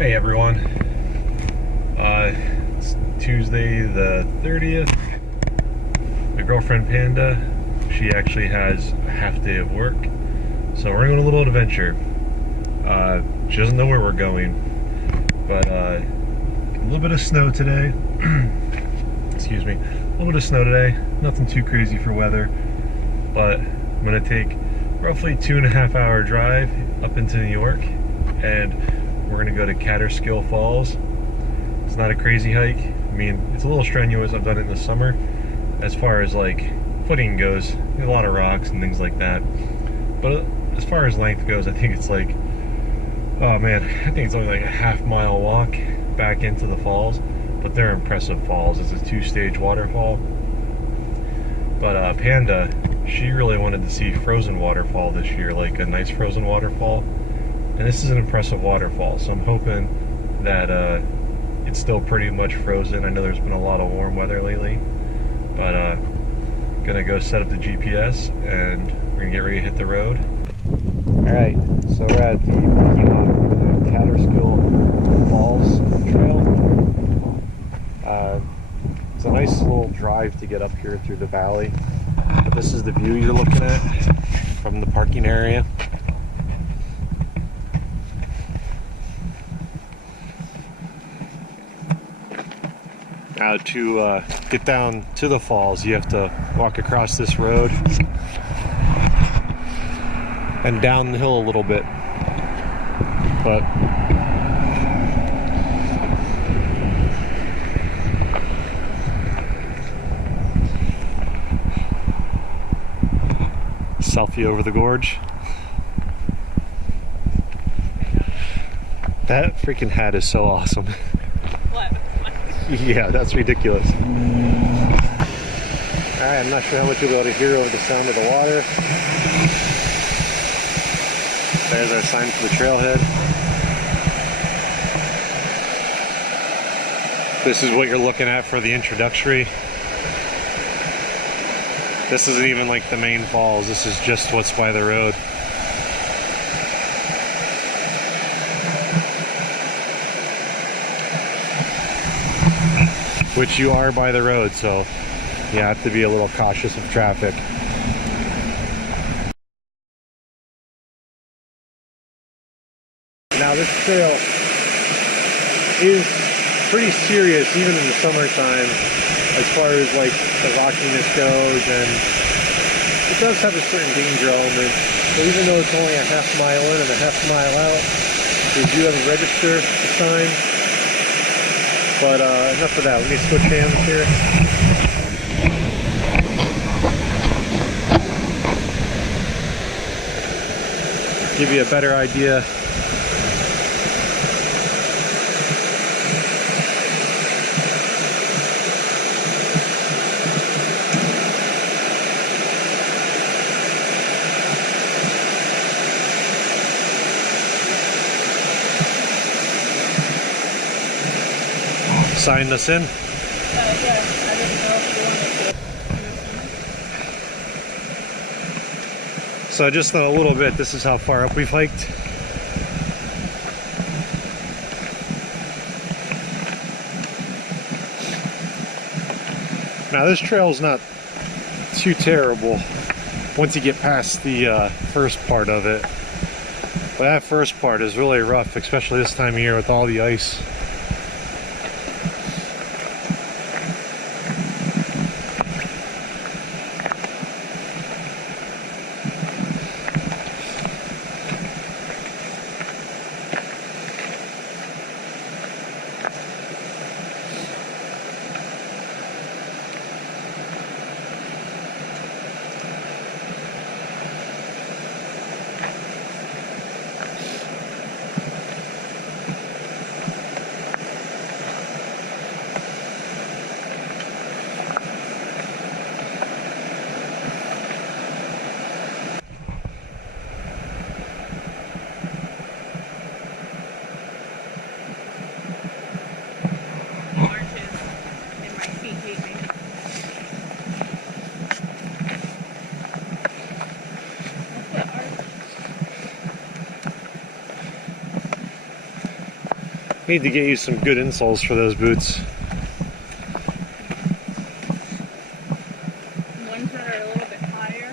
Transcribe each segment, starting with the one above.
Hey everyone, it's Tuesday the 30th. My girlfriend Panda, she actually has a half day of work, so we're going on a little adventure. She doesn't know where we're going, but a little bit of snow today. Excuse me, a little bit of snow today, nothing too crazy for weather, but I'm going to take roughly 2.5 hour drive up into New York, and we're gonna go to Kaaterskill Falls. It's not a crazy hike. I mean, it's a little strenuous. I've done it in the summer. As far as like footing goes, there's a lot of rocks and things like that. But as far as length goes, I think it's like, oh man, I think it's only like a half-mile walk back into the falls. But they're impressive falls. It's a 2-stage waterfall. But Panda, she really wanted to see frozen waterfall this year, like a nice frozen waterfall. And this is an impressive waterfall, so I'm hoping that it's still pretty much frozen. I know there's been a lot of warm weather lately, but gonna go set up the GPS and we're gonna get ready to hit the road. Alright, so we're at the parking lot of the Kaaterskill Falls trail. It's a nice little drive to get up here through the valley, but this is the view you're looking at from the parking area. Now to get down to the falls, you have to walk across this road and down the hill a little bit. But selfie over the gorge. That freaking hat is so awesome. What? Yeah, that's ridiculous. Alright, I'm not sure how much you'll be able to hear over the sound of the water. There's our sign for the trailhead. This is what you're looking at for the introductory. This isn't even like the main falls, this is just what's by the road. Which you are by the road, so you have to be a little cautious of traffic. Now this trail is pretty serious even in the summertime as far as like the rockiness goes, and it does have a certain danger element. So even though it's only a half-mile in and a half-mile out, they do have a register sign. But enough of that. Let me switch hands here. Give you a better idea. Sign us in. Yeah, I didn't know if you wanted to. So just in a little bit, this is how far up we've hiked. Now this trail is not too terrible once you get past the first part of it. But that first part is really rough, especially this time of year with all the ice. Need to get you some good insoles for those boots. Ones that are a little bit higher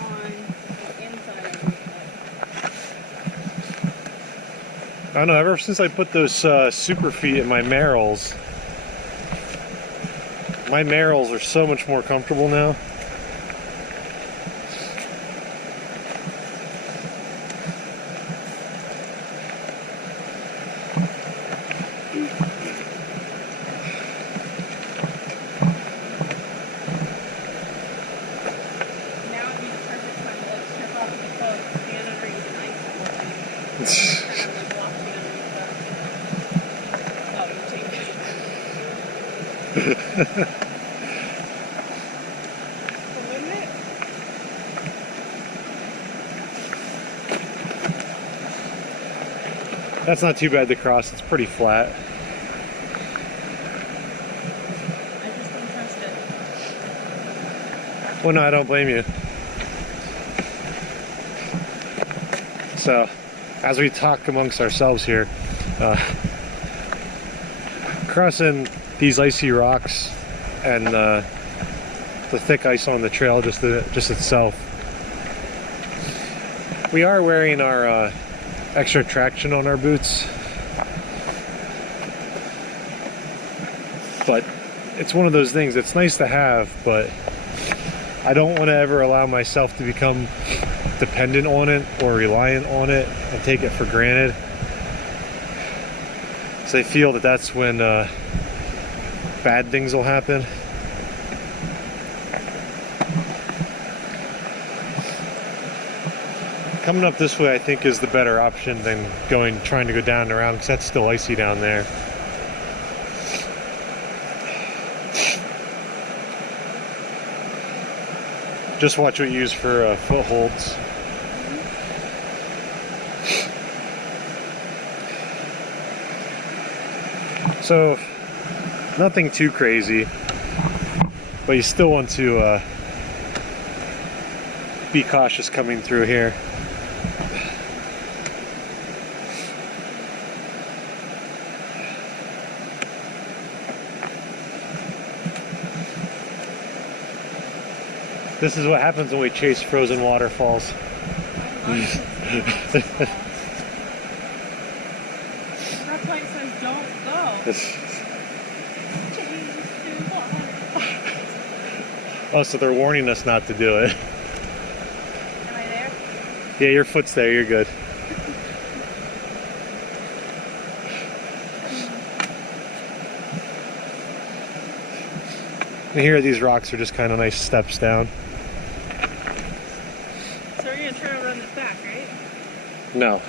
on the inside of the boot. I don't know, ever since I put those super feet in my Merrells are so much more comfortable now. That's not too bad to cross, it's pretty flat. I just don't trust it. Well, no, I don't blame you. So, as we talk amongst ourselves here, crossing these icy rocks and the thick ice on the trail just itself, we are wearing our extra traction on our boots, but it's one of those things. It's nice to have, but I don't want to ever allow myself to become dependent on it or reliant on it and take it for granted. So I feel that that's when bad things will happen. Coming up this way, I think, is the better option than trying to go down and around, because that's still icy down there. Just watch what you use for footholds. So, nothing too crazy, but you still want to be cautious coming through here. This is what happens when we chase frozen waterfalls. That's why it says don't go. Oh, so they're warning us not to do it. Am I there? Yeah, your foot's there, you're good. And here, these rocks are just kind of nice steps down. So we're gonna trail run this back, right? No.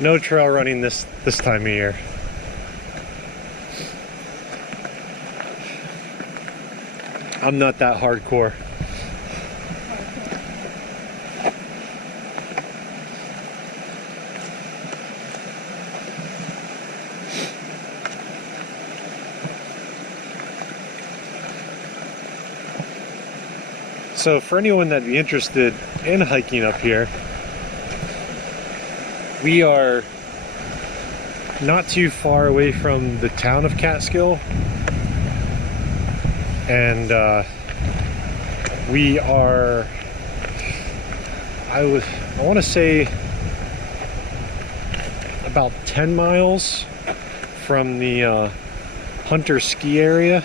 No trail running this time of year. I'm not that hardcore. So for anyone that'd be interested in hiking up here, we are not too far away from the town of Kaaterskill, and we are, I want to say, about 10 miles from the Hunter ski area.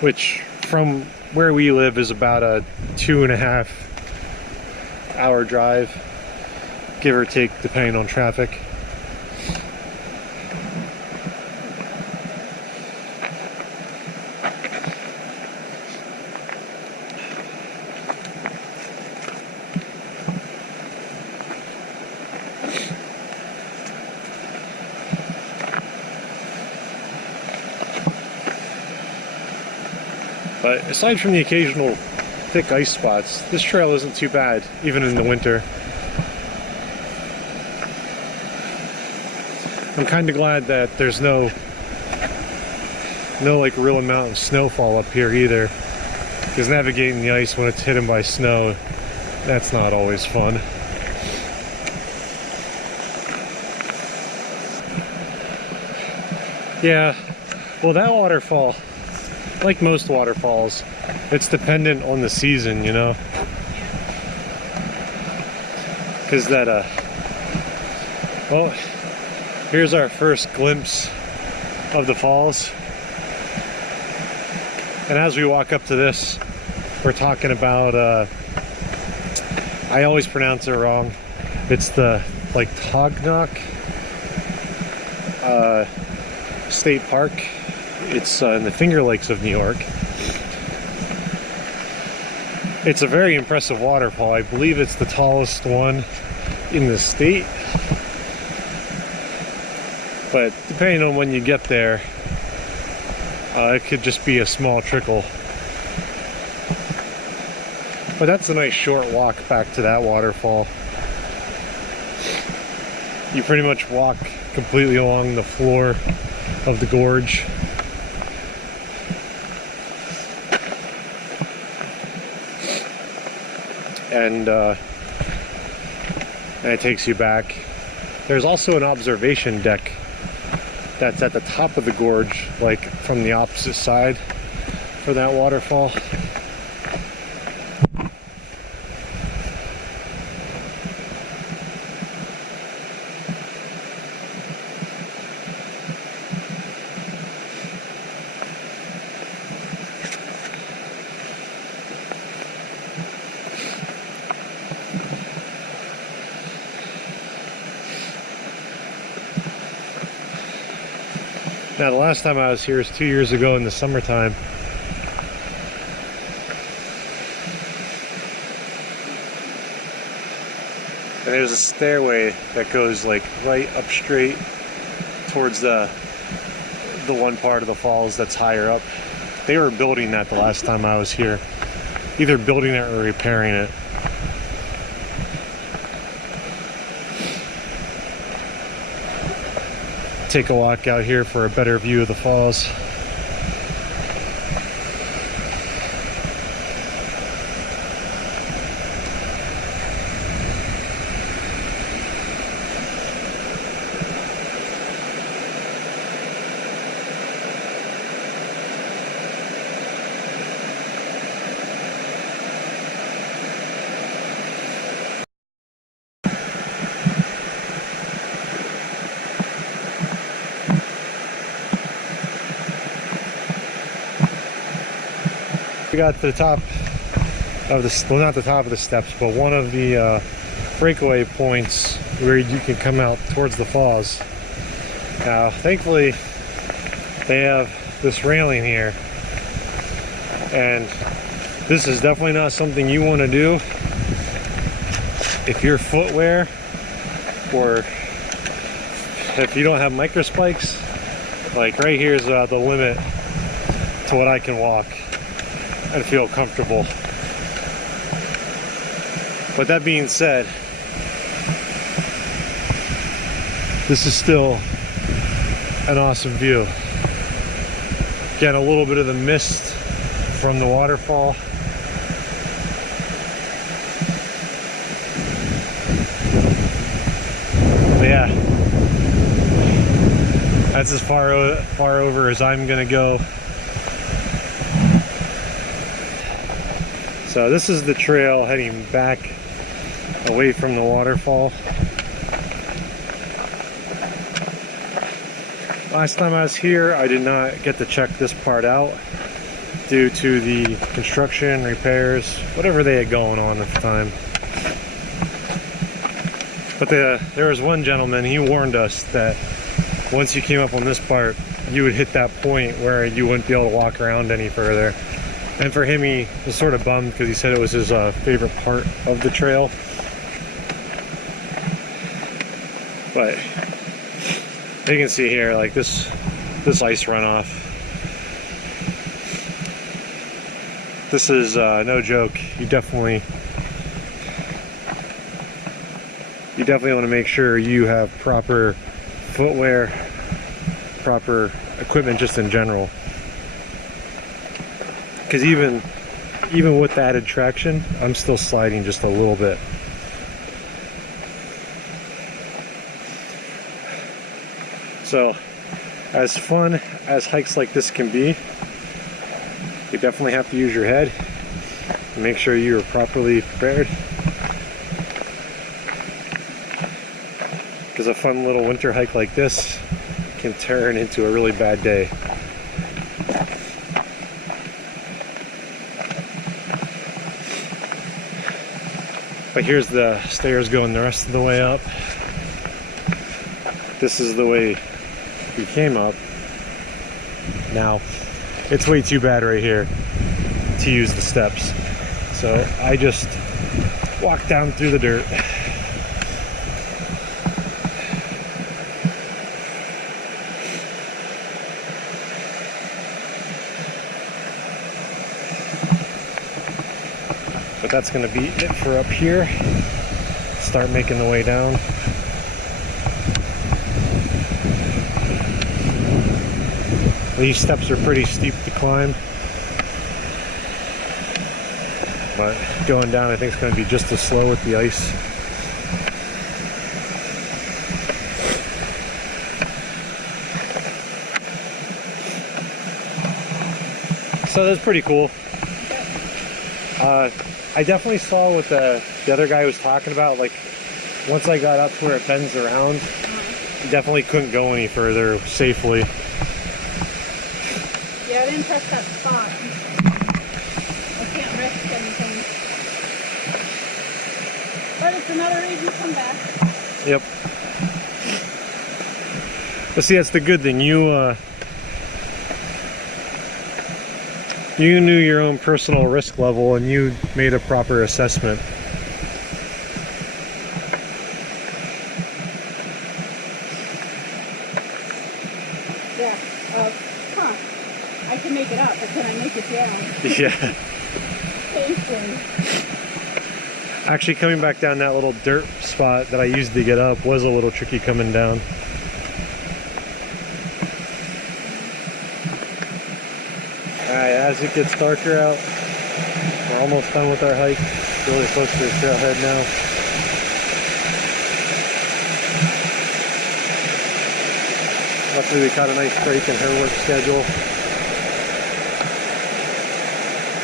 Which from where we live is about a 2.5 hour drive, give or take, depending on traffic. But aside from the occasional thick ice spots, this trail isn't too bad, even in the winter. I'm kind of glad that there's no like real amount of snowfall up here either. because navigating the ice when it's hidden by snow, that's not always fun. Yeah, well, that waterfall, like most waterfalls, it's dependent on the season, you know? Because that, well, here's our first glimpse of the falls. And as we walk up to this, we're talking about, I always pronounce it wrong. It's the, like, Tognock State Park. It's in the Finger Lakes of New York. It's a very impressive waterfall. I believe it's the tallest one in the state. But depending on when you get there, it could just be a small trickle. But that's a nice short walk back to that waterfall. You pretty much walk completely along the floor of the gorge. And it takes you back. There's also an observation deck that's at the top of the gorge, like from the opposite side for that waterfall. Now, the last time I was here was 2 years ago in the summertime. And there's a stairway that goes like right up straight towards the one part of the falls that's higher up. They were building that the last time I was here. Either building it or repairing it. Take a walk out here for a better view of the falls. We got to the top of the, well, not the top of the steps, but one of the breakaway points where you can come out towards the falls. Now, thankfully, they have this railing here, and this is definitely not something you want to do if your footwear, or if you don't have micro spikes. Like right here is the limit to what I can walk and feel comfortable. But that being said, this is still an awesome view. Again, a little bit of the mist from the waterfall. But yeah, that's as far over as I'm gonna go. So this is the trail heading back away from the waterfall. Last time I was here, I did not get to check this part out due to the construction, repairs, whatever they had going on at the time. But there was one gentleman, he warned us that once you came up on this part, you would hit that point where you wouldn't be able to walk around any further. And for him, he was sort of bummed because he said it was his favorite part of the trail. But you can see here, like this ice runoff. This is no joke. You definitely want to make sure you have proper footwear, proper equipment just in general. Because even even with the added traction, I'm still sliding just a little bit. So, as fun as hikes like this can be, you definitely have to use your head and make sure you are properly prepared. Because a fun little winter hike like this can turn into a really bad day. But here's the stairs going the rest of the way up. This is the way we came up. Now, it's way too bad right here to use the steps. So I just walked down through the dirt. But that's gonna be it for up here. Start making the way down. These steps are pretty steep to climb, but going down I think it's going to be just as slow with the ice. So that's pretty cool. I definitely saw what the other guy was talking about, like once I got up to where it bends around, definitely couldn't go any further safely. Yeah, I didn't press that spot. I can't risk anything. But it's another reason to come back. Yep. But see, that's the good thing. You knew your own personal risk level and you made a proper assessment. Yeah. I can make it up, but can I make it down? Yeah. Safely. Actually, coming back down that little dirt spot that I used to get up was a little tricky coming down. Alright, as it gets darker out, we're almost done with our hike. Really close to the trailhead now. Luckily we caught a nice break in her work schedule.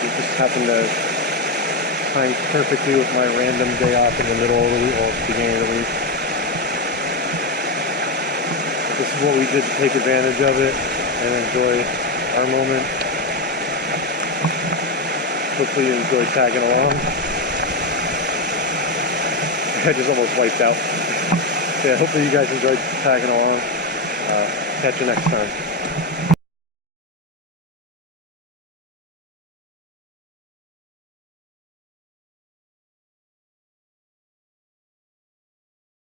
We just happened to time perfectly with my random day off in the middle of the week, or beginning of the week. This is what we did to take advantage of it and enjoy our moment. Hopefully you enjoyed tagging along. I just almost wiped out. Yeah, hopefully you guys enjoyed tagging along. Catch you next time.